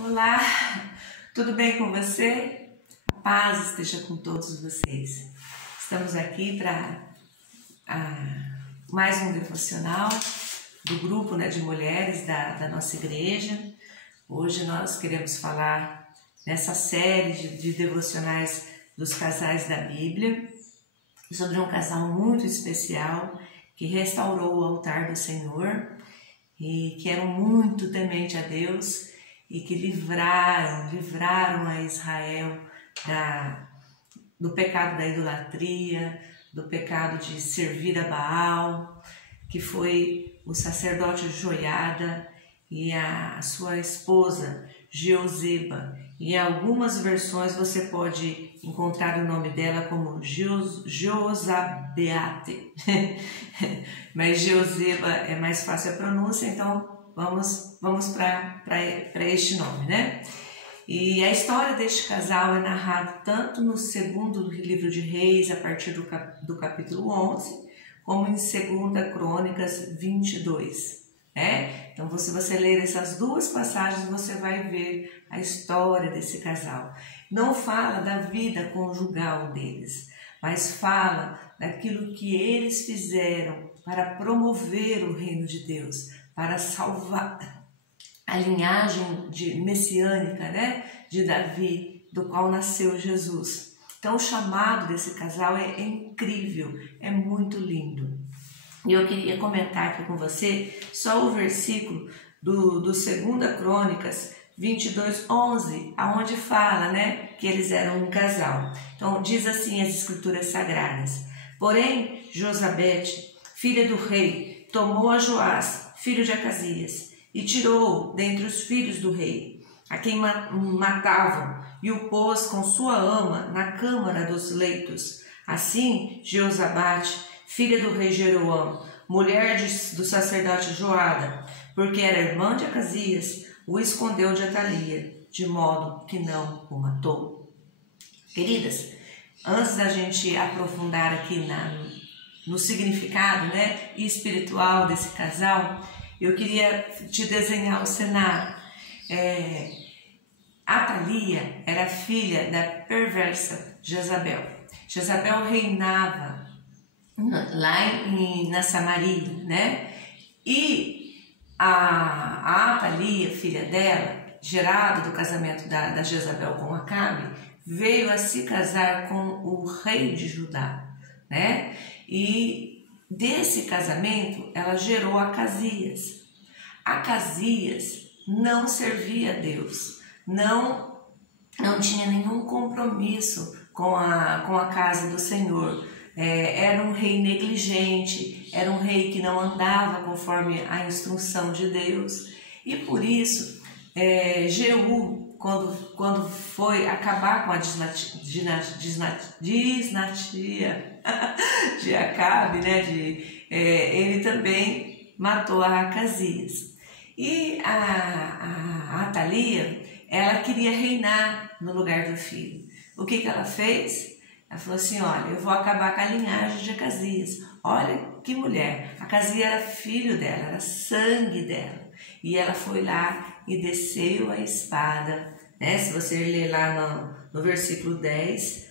Olá, tudo bem com você? A paz esteja com todos vocês. Estamos aqui para mais um devocional do grupo de mulheres da nossa igreja. Hoje nós queremos falar nessa série de devocionais dos casais da Bíblia sobre um casal muito especial que restaurou o altar do Senhor e que eram muito temente a Deus e que livraram a Israel do pecado da idolatria, do pecado de servir a Baal, que foi o sacerdote Joiada e a sua esposa Jeozeba. Em algumas versões você pode encontrar o nome dela como Josabeate, mas Jeozeba é mais fácil a pronúncia, então vamos para este nome, né? E a história deste casal é narrada tanto no segundo livro de Reis, a partir do capítulo 11, como em 2 Crônicas 22. Então, se você ler essas duas passagens, você vai ver a história desse casal. Não fala da vida conjugal deles, mas fala daquilo que eles fizeram para promover o reino de Deus, para salvar a linhagem messiânica, de Davi, do qual nasceu Jesus. Então, o chamado desse casal é incrível, é muito lindo. E eu queria comentar aqui com você só o versículo do 2 Crônicas 22:11, aonde fala, que eles eram um casal. Então, diz assim as escrituras sagradas: porém, Josabete, filha do rei, tomou a Joás, filho de Acasias, e tirou-o dentre os filhos do rei, a quem matavam, e o pôs com sua ama na câmara dos leitos. Assim, Jeozabade, filha do rei Jeroão, mulher do sacerdote Joada, porque era irmã de Acasias, o escondeu de Atalia, de modo que não o matou. Queridas, antes da gente aprofundar aqui no significado espiritual desse casal, eu queria te desenhar o cenário. Atalia era filha da perversa Jezabel. Jezabel reinava lá na Samaria, E a Atalia, filha dela, gerada do casamento da Jezabel com Acabe, veio a se casar com o rei de Judá, E desse casamento ela gerou Acasias. Acasias não servia a Deus, não tinha nenhum compromisso com a casa do Senhor. Era um rei negligente, era um rei que não andava conforme a instrução de Deus. E por isso, Jeú, quando foi acabar com a dinastia de Acabe, ele também matou a Acasias. E a Atalia, ela queria reinar no lugar do filho. O que ela fez? Ela falou assim: olha, eu vou acabar com a linhagem de Acasias. Olha que mulher, Acasias era filho dela, era sangue dela. E ela foi lá e desceu a espada, Se você ler lá no versículo 10,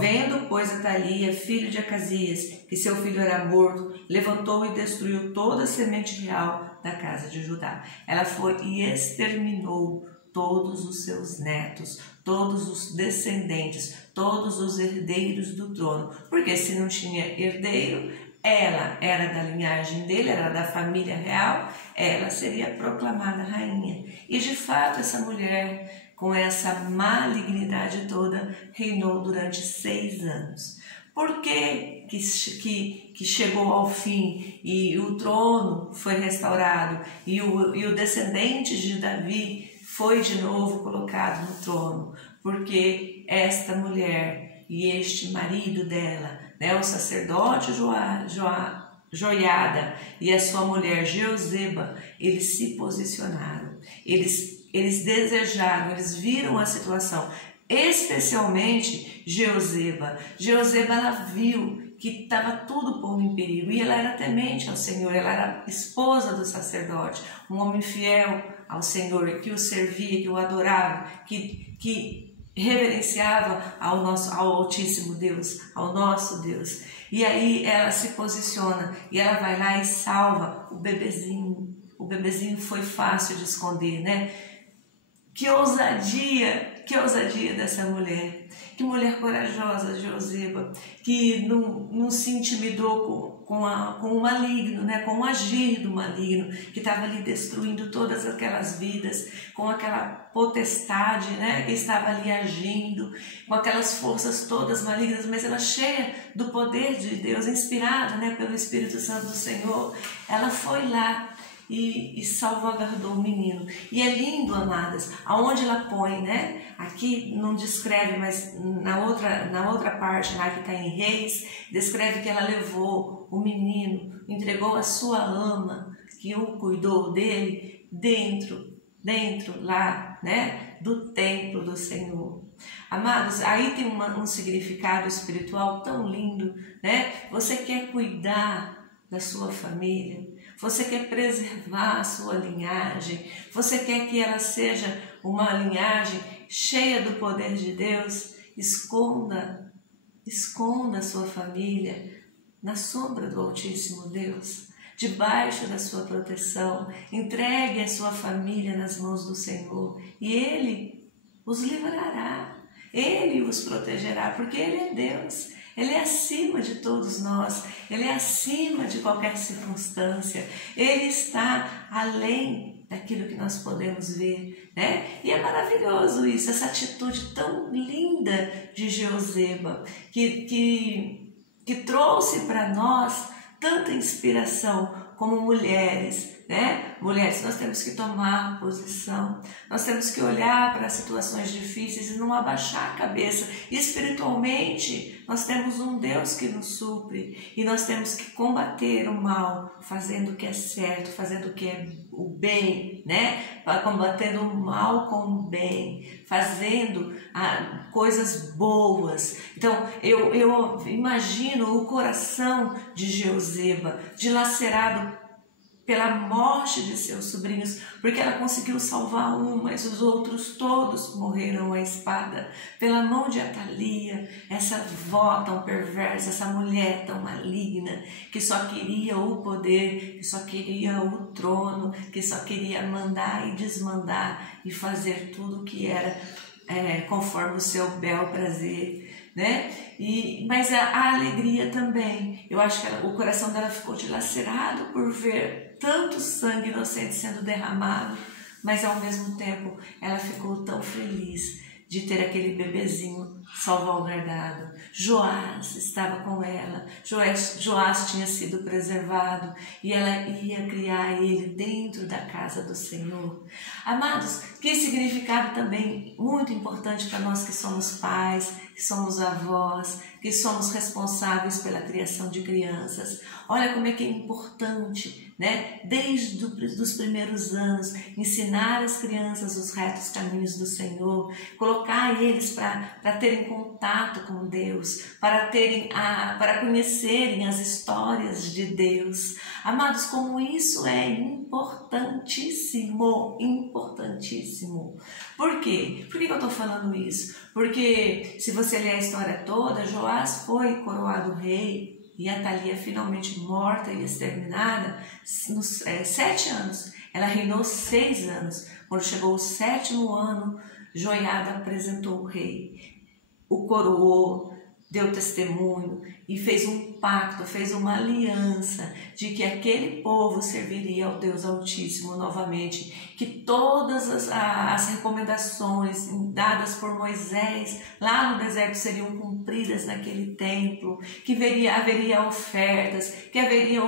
vendo, pois, Atalia, filho de Acasias, que seu filho era morto, levantou e destruiu toda a semente real da casa de Judá. Ela foi e exterminou todos os seus netos, todos os descendentes, todos os herdeiros do trono. Porque se não tinha herdeiro, ela era da linhagem dele, era da família real, ela seria proclamada rainha. E de fato essa mulher, com essa malignidade toda, reinou durante 6 anos. Por que chegou ao fim e o trono foi restaurado e o descendente de Davi foi de novo colocado no trono? Porque esta mulher e este marido dela, o sacerdote Joiada e a sua mulher Jeozeba, eles se posicionaram, eles desejaram, eles viram a situação, especialmente Jeozeba. Jeozeba, ela viu que estava tudo pondo em perigo. E ela era temente ao Senhor, ela era esposa do sacerdote, um homem fiel ao Senhor, que o servia, que o adorava, que reverenciava ao Altíssimo Deus, ao nosso Deus. E aí ela se posiciona e ela vai lá e salva o bebezinho. O bebezinho foi fácil de esconder, né? Que ousadia dessa mulher. Que mulher corajosa, Joseba, que não se intimidou com o maligno, né? Com o agir do maligno, que estava ali destruindo todas aquelas vidas, com aquela potestade, né? Que estava ali agindo, com aquelas forças todas malignas, mas ela cheia do poder de Deus, inspirada, né? Pelo Espírito Santo do Senhor, ela foi lá e salvaguardou o menino. E é lindo, amadas, aonde ela põe, né? Aqui não descreve, mas na outra parte lá que está em Reis, descreve que ela levou o menino, entregou a sua ama, que o cuidou dele, dentro lá, né? Do templo do Senhor. Amados, aí tem um significado espiritual tão lindo, né? Você quer cuidar da sua família? Você quer preservar a sua linhagem? Você quer que ela seja uma linhagem cheia do poder de Deus? Esconda a sua família na sombra do Altíssimo Deus, debaixo da sua proteção. Entregue a sua família nas mãos do Senhor e Ele os livrará, Ele os protegerá, porque Ele é Deus. Ele é acima de todos nós, Ele é acima de qualquer circunstância, Ele está além daquilo que nós podemos ver, né? E é maravilhoso isso, essa atitude tão linda de Joseba, que trouxe para nós tanta inspiração como mulheres, né? Mulheres, nós temos que tomar posição, nós temos que olhar para as situações difíceis e não abaixar a cabeça. Espiritualmente, nós temos um Deus que nos supre e nós temos que combater o mal, fazendo o que é certo, fazendo o que é o bem, né? Combatendo o mal com o bem, fazendo coisas boas. Então, eu imagino o coração de Joseba, dilacerado pela morte de seus sobrinhos, porque ela conseguiu salvar um, mas os outros todos morreram à espada, pela mão de Atalia, essa vó tão perversa, essa mulher tão maligna, que só queria o poder, que só queria o trono, que só queria mandar e desmandar e fazer tudo o que era conforme o seu bel prazer, né? Mas a alegria também, eu acho que o coração dela ficou dilacerado por ver tanto sangue inocente sendo derramado, mas ao mesmo tempo ela ficou tão feliz de ter aquele bebezinho salvaguardado. Joás estava com ela, Joás tinha sido preservado e ela ia criar ele dentro da casa do Senhor. Amados, que significado também muito importante para nós que somos pais, que somos avós, que somos responsáveis pela criação de crianças. Olha como é que é importante, né? Desde os primeiros anos, ensinar as crianças os retos caminhos do Senhor, colocar eles para terem contato com Deus, para conhecerem as histórias de Deus. Amados, como isso é importantíssimo, importantíssimo. Por quê? Por que eu estou falando isso? Porque se você ler a história toda, Joás foi coroado rei e Atalia finalmente morta e exterminada nos 7 anos. Ela reinou 6 anos. Quando chegou o 7º ano, Joiada apresentou o rei, o coroou, deu testemunho e fez um pacto, fez uma aliança de que aquele povo serviria ao Deus Altíssimo novamente, que todas as recomendações dadas por Moisés lá no deserto seriam cumpridas naquele templo, que haveria ofertas, que haveria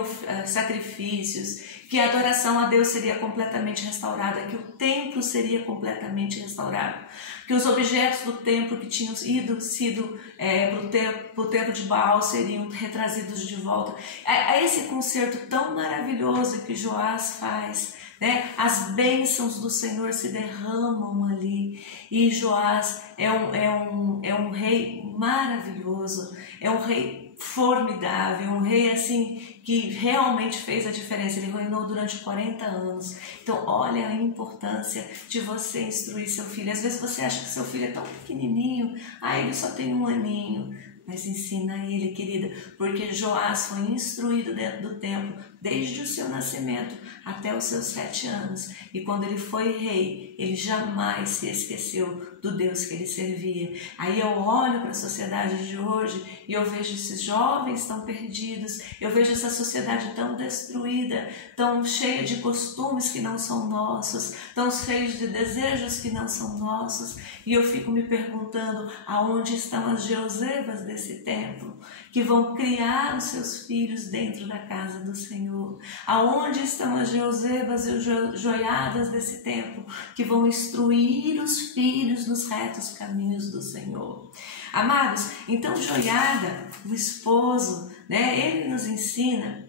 sacrifícios, que a adoração a Deus seria completamente restaurada, que o templo seria completamente restaurado, que os objetos do templo que tinham sido para o templo de Baal seriam retrazidos de volta. A esse concerto tão maravilhoso que Joás faz, né? As bênçãos do Senhor se derramam ali e Joás é um rei maravilhoso, é um rei formidável, um rei assim que realmente fez a diferença. Ele reinou durante 40 anos. Então olha a importância de você instruir seu filho. Às vezes você acha que seu filho é tão pequenininho, ele só tem 1 aninho. Mas ensina ele, querida, porque Joás foi instruído dentro do templo desde o seu nascimento até os seus 7 anos. E quando ele foi rei, ele jamais se esqueceu do Deus que ele servia. Aí eu olho para a sociedade de hoje e eu vejo esses jovens tão perdidos, eu vejo essa sociedade tão destruída, tão cheia de costumes que não são nossos, tão cheia de desejos que não são nossos. E eu fico me perguntando aonde estão as Jeosebas desse templo, que vão criar os seus filhos dentro da casa do Senhor. Aonde estão as Jeosebas e joiadas desse templo, que vão instruir os filhos nos retos caminhos do Senhor. Amados, então joiada, o esposo, ele nos ensina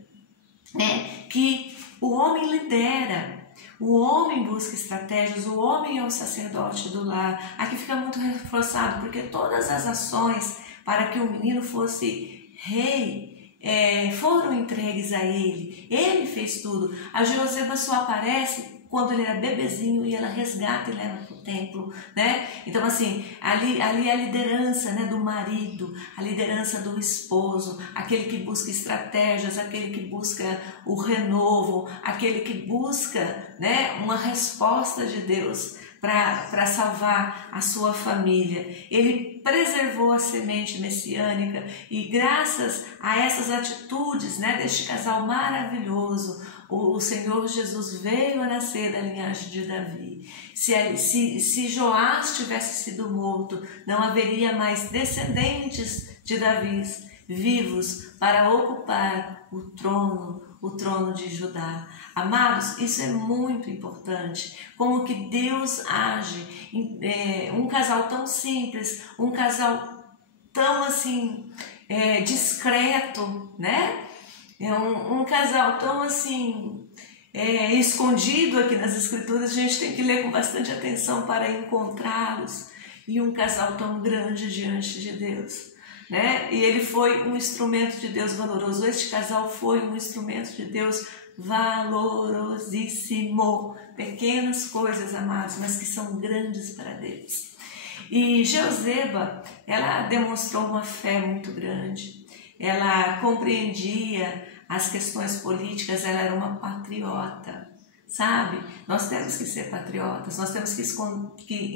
que o homem lidera. O homem busca estratégias, o homem é o sacerdote do lar. Aqui fica muito reforçado, porque todas as ações para que o menino fosse rei foram entregues a ele. Ele fez tudo. A Jeoseba só aparece quando ele era bebezinho e ela resgata e leva para o templo, Então assim, ali a liderança, do marido, a liderança do esposo, aquele que busca estratégias, aquele que busca o renovo, aquele que busca, uma resposta de Deus para salvar a sua família. Ele preservou a semente messiânica e graças a essas atitudes, deste casal maravilhoso, o Senhor Jesus veio a nascer da linhagem de Davi. Se Joás tivesse sido morto, não haveria mais descendentes de Davi vivos para ocupar o trono de Judá. Amados, isso é muito importante, como que Deus age. Um casal tão simples, um casal tão assim, discreto, um casal tão assim, escondido aqui nas Escrituras, a gente tem que ler com bastante atenção para encontrá-los. E um casal tão grande diante de Deus, E ele foi um instrumento de Deus valoroso. Este casal foi um instrumento de Deus valorosíssimo. Pequenas coisas, amados, mas que são grandes para Deus. E Jeoseba, ela demonstrou uma fé muito grande. Ela compreendia as questões políticas, ela era uma patriota, sabe? Nós temos que ser patriotas, nós temos que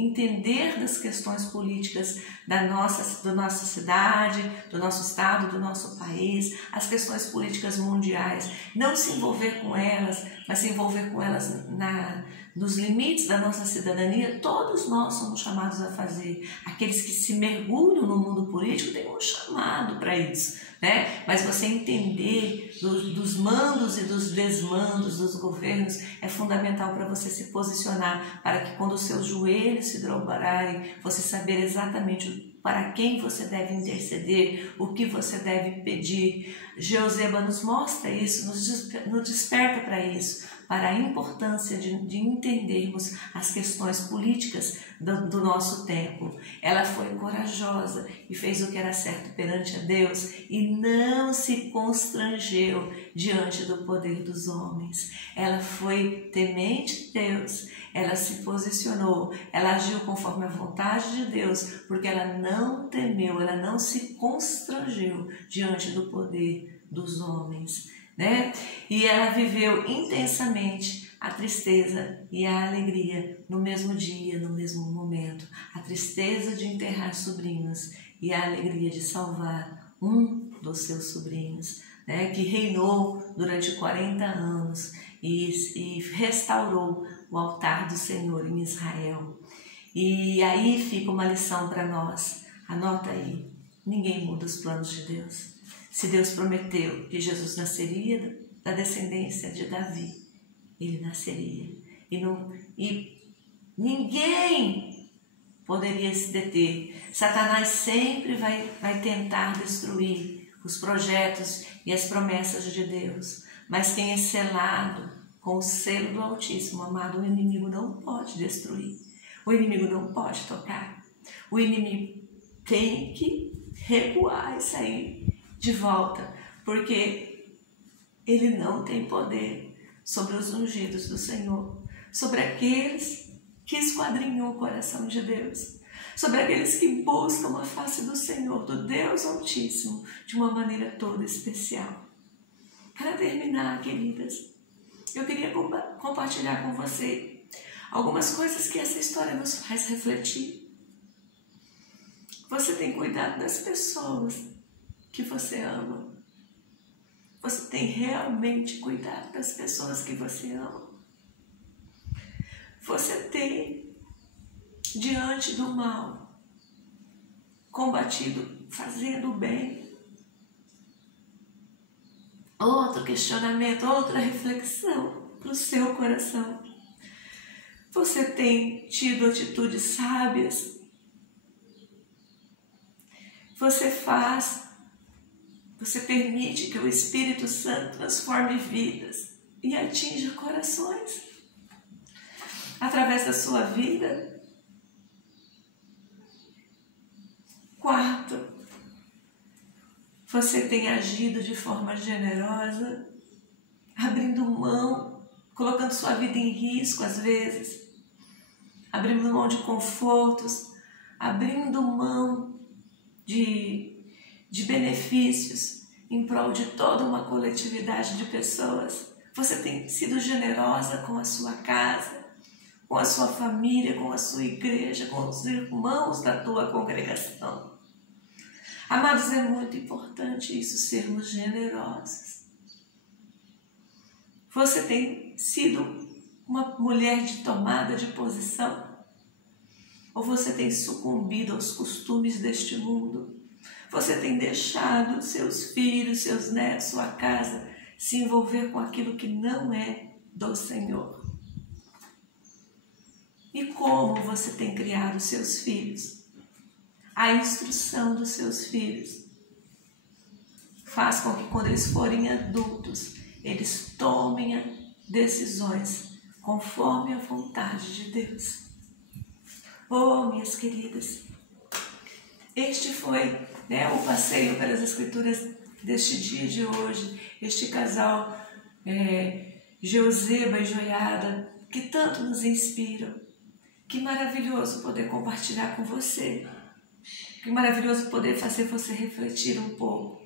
entender das questões políticas da nossa cidade, do nosso estado, do nosso país, as questões políticas mundiais. Não se envolver com elas, mas se envolver com elas nos limites da nossa cidadania. Todos nós somos chamados a fazer. Aqueles que se mergulham no mundo político têm um chamado para isso, Mas você entender dos mandos e dos desmandos dos governos é fundamental para você se posicionar, para que quando os seus joelhos se dobrarem, você saber exatamente para quem você deve interceder, o que você deve pedir. Jeoseba nos mostra isso, nos desperta para isso, para a importância de entendermos as questões políticas do nosso tempo. Ela foi corajosa e fez o que era certo perante a Deus e não se constrangeu diante do poder dos homens. Ela foi temente de Deus, ela se posicionou, ela agiu conforme a vontade de Deus, porque ela não temeu, ela não se constrangeu diante do poder dos homens. E ela viveu intensamente a tristeza e a alegria no mesmo dia, no mesmo momento. A tristeza de enterrar sobrinhos e a alegria de salvar um dos seus sobrinhos, que reinou durante 40 anos e restaurou o altar do Senhor em Israel. E aí fica uma lição para nós. Anota aí, ninguém muda os planos de Deus. Se Deus prometeu que Jesus nasceria da descendência de Davi, ele nasceria. E ninguém poderia se deter. Satanás sempre vai tentar destruir os projetos e as promessas de Deus. Mas quem é selado com o selo do Altíssimo, amado, o inimigo não pode destruir. O inimigo não pode tocar. O inimigo tem que recuar e sair de volta, porque Ele não tem poder sobre os ungidos do Senhor, sobre aqueles que esquadrinham o coração de Deus, sobre aqueles que buscam a face do Senhor, do Deus Altíssimo, de uma maneira toda especial. Para terminar, queridas, eu queria compartilhar com você algumas coisas que essa história nos faz refletir. Você tem cuidado das pessoas que você ama? Você tem realmente cuidado das pessoas que você ama? Você tem, diante do mal, combatido, fazendo o bem? Outro questionamento, outra reflexão para o seu coração. Você tem tido atitudes sábias? Você permite que o Espírito Santo transforme vidas e atinja corações através da sua vida? Quarto, você tem agido de forma generosa, abrindo mão, colocando sua vida em risco às vezes, abrindo mão de confortos, abrindo mão de benefícios em prol de toda uma coletividade de pessoas? Você tem sido generosa com a sua casa, com a sua família, com a sua igreja, com os irmãos da tua congregação? Amados, é muito importante isso, sermos generosos. Você tem sido uma mulher de tomada de posição? Ou você tem sucumbido aos costumes deste mundo? Você tem deixado seus filhos, seus netos, sua casa se envolver com aquilo que não é do Senhor? E como você tem criado seus filhos? A instrução dos seus filhos faz com que, quando eles forem adultos, eles tomem decisões conforme a vontade de Deus. Oh, minhas queridas, este foi o passeio pelas Escrituras deste dia de hoje, este casal Jeoseba e Joiada, que tanto nos inspiram. Que maravilhoso poder compartilhar com você. Que maravilhoso poder fazer você refletir um pouco.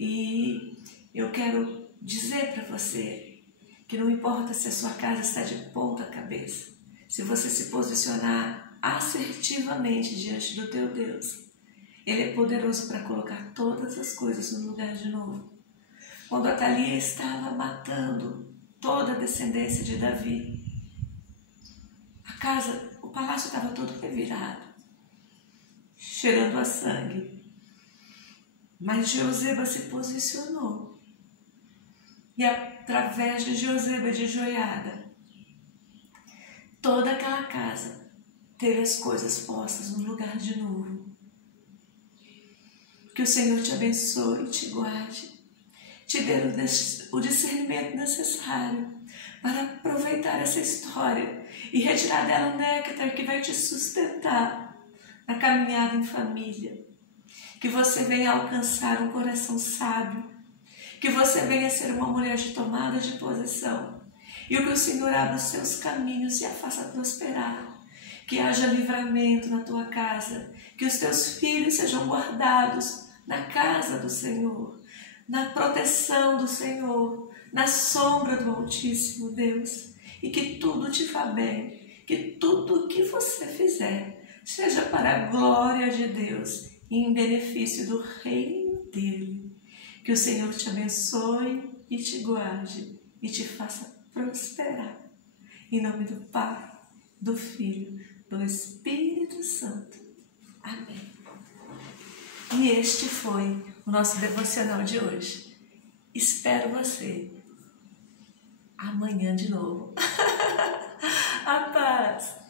E eu quero dizer para você que não importa se a sua casa está de ponta cabeça, se você se posicionar assertivamente diante do teu Deus, Ele é poderoso para colocar todas as coisas no lugar de novo. Quando Atalia estava matando toda a descendência de Davi, o palácio estava todo revirado, cheirando a sangue. Mas Jeoseba se posicionou. E através de Jeoseba e de Joiada, toda aquela casa teve as coisas postas no lugar de novo. Que o Senhor te abençoe e te guarde, te dê o discernimento necessário para aproveitar essa história e retirar dela um néctar que vai te sustentar na caminhada em família. Que você venha alcançar um coração sábio, que você venha ser uma mulher de tomada de posição, e que o Senhor abra os seus caminhos e a faça prosperar. Que haja livramento na tua casa, que os teus filhos sejam guardados na casa do Senhor, na proteção do Senhor, na sombra do Altíssimo Deus, e que tudo te vá bem, que tudo o que você fizer seja para a glória de Deus e em benefício do reino dele. Que o Senhor te abençoe e te guarde e te faça prosperar. Em nome do Pai, do Filho, do Espírito Santo. Amém. E este foi o nosso devocional de hoje. Espero você amanhã de novo. A paz!